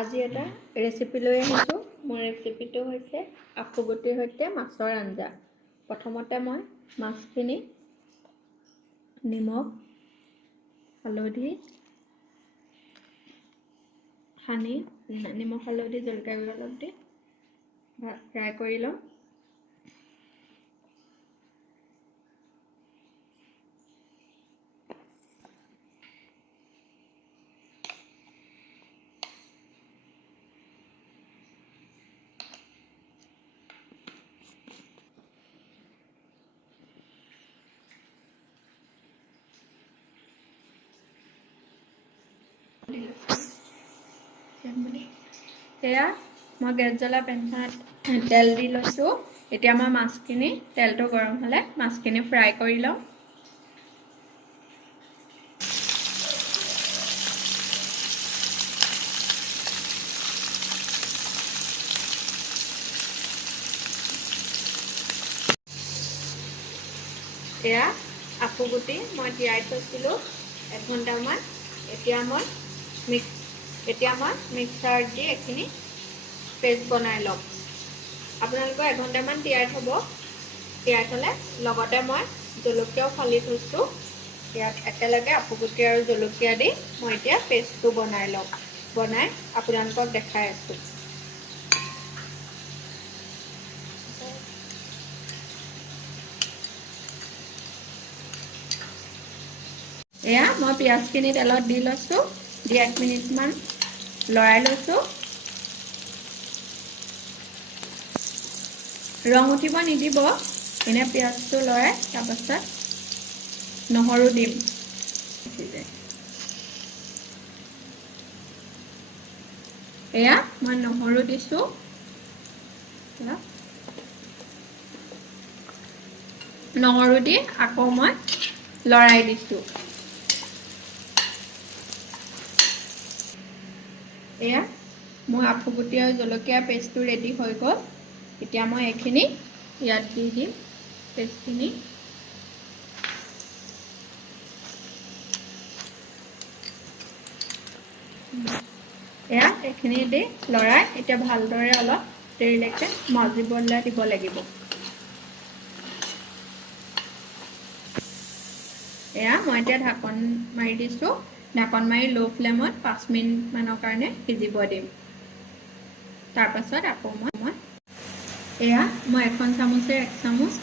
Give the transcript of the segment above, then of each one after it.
আজি এটা ৰেচিপি লৈ আহিছোঁ। মোৰ ৰেচিপিটো হৈছে আফুগুটিৰ সৈতে মাছৰ আঞ্জা। প্ৰথমতে মই মাছখিনি নিমখ হালধি সানি নিমখ হালধি জলকীয়া গুড়ি অলপ দি ফ্ৰাই কৰি লওঁ। এয়া মই গেছ জ্বলা পেনখনত তেল দি লৈছোঁ। এতিয়া মই মাছখিনি তেলটো গৰম হ'লে মাছখিনি ফ্ৰাই কৰি লওঁ। এয়া আফুগুটি মই তিয়াই থৈছিলোঁ 1 ঘণ্টামান। এতিয়া মই মিক্সাৰত দি এইখিনি পেষ্ট বনাই ল'ম। আপোনালোকে 1 ঘণ্টামান তিয়াই থ'লে লগতে মই জলকীয়াও ফালি থৈছোঁ। ইয়াত একেলগে আফুগুটি আৰু জলকীয়া দি মই এতিয়া পেষ্টটো বনাই ল'ম। বনাই আপোনালোকক দেখাই আছোঁ। এয়া মই পিঁয়াজখিনি তেলত দি লৈছোঁ। দি 1 মিনিটমান লৰাই লৈছোঁ। ৰং উঠিব নিদিব, এনে পিঁয়াজটো লৰাই তাৰপাছত নহৰু দিম। এয়া মই নহৰু দিছোঁ। নহৰু দি আকৌ মই লৰাই দিছোঁ। এয়া মোৰ আফুগুটি আৰু জলকীয়া পেষ্টটো ৰেডি হৈ গ'ল। এতিয়া মই এইখিনি ইয়াত দি দিম পেষ্টখিনি। এয়া এইখিনি দি লৰাই এতিয়া ভালদৰে অলপ দেৰিলৈকে মজিবলৈ দিব লাগিব। এয়া মই এতিয়া ঢাকন মাৰি দিছোঁ। ঢাকন মাৰি ল' ফ্লেমত 5 মিনিটমানৰ কাৰণে সিজিব দিম। তাৰপাছত আকৌ এয়া মই 1 চামুচে 1 চামুচ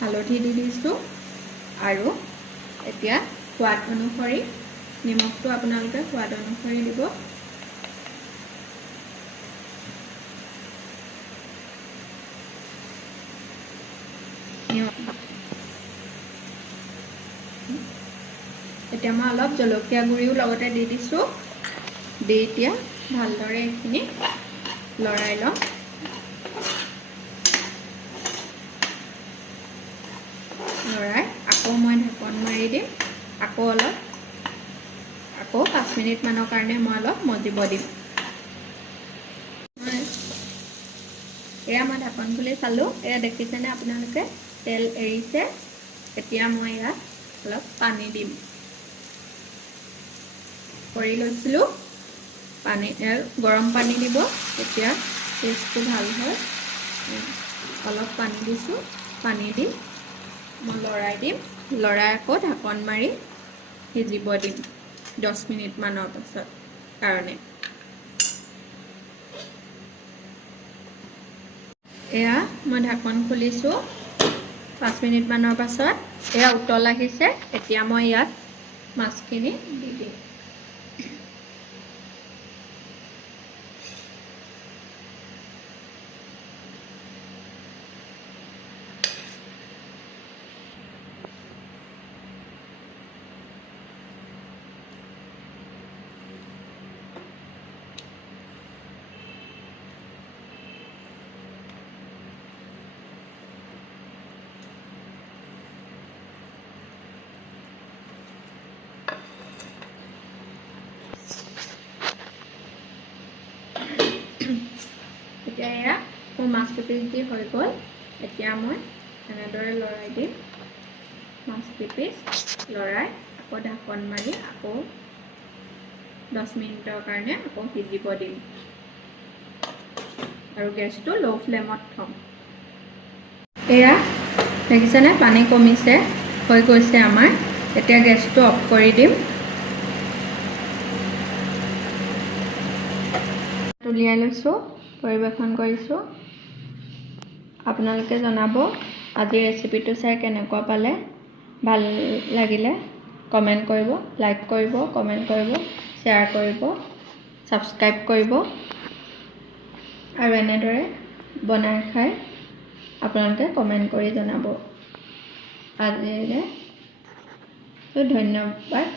হালধি দি দিছোঁ। আৰু এতিয়া সোৱাদ অনুসৰি নিমখটো আপোনালোকে সোৱাদ অনুসৰি দিব। এতিয়া মই অলপ জলকীয়া গুড়িও লগতে দি দিছোঁ। দি এতিয়া ভালদৰে এইখিনি লৰাই লওঁ। লৰাই আকৌ মই ঢাকন মাৰি দিম। আকৌ 5 মিনিটমানৰ কাৰণে মই অলপ মজিব দিম। এয়া মই ঢাকন খুলি চালোঁ। এয়া দেখিছেনে আপোনালোকে তেল এৰিছে। এতিয়া মই ইয়াত অলপ পানী দিম। কৰি লৈছিলোঁ গৰম পানী দিব, তেতিয়া টেষ্টটো ভাল হয়। অলপ পানী দিছোঁ। পানী দি মই লৰাই দিম। লৰাই আকৌ ঢাকন মাৰি সিজিব দিম 10 মিনিটমানৰ পাছত কাৰণে। এয়া মই ঢাকন খুলিছোঁ 5 মিনিটমানৰ পাছত। এয়া উতল আহিছে। এতিয়া মই ইয়াত মাছখিনি দি দিম। এতিয়া এয়া মোৰ মাছ পিচ দি হৈ গ'ল। এতিয়া মই এনেদৰে লৰাই দিম। মাছ পিচ লৰাই আকৌ ঢাকন মাৰি আকৌ 10 মিনিটৰ কাৰণে আকৌ সিজিব দিম। আৰু গেছটো ল' ফ্লেমত থ'ম। এয়া দেখিছেনে পানী কমিছে, হৈ গৈছে আমাৰ। এতিয়া গেছটো অফ কৰি দিম। উলিয়াই লৈছোঁ, পৰিৱেশন কৰিছোঁ। আপোনালোকে জনাব আজিৰ ৰেচিপিটো চাই কেনেকুৱা পালে। ভাল লাগিলে কমেণ্ট কৰিব, লাইক কৰিব, কমেণ্ট কৰিব, শ্বেয়াৰ কৰিব, ছাবস্ক্ৰাইব কৰিব আৰু এনেদৰে বনাই খাই আপোনালোকে কমেণ্ট কৰি জনাব। আজিলৈ ধন্যবাদ।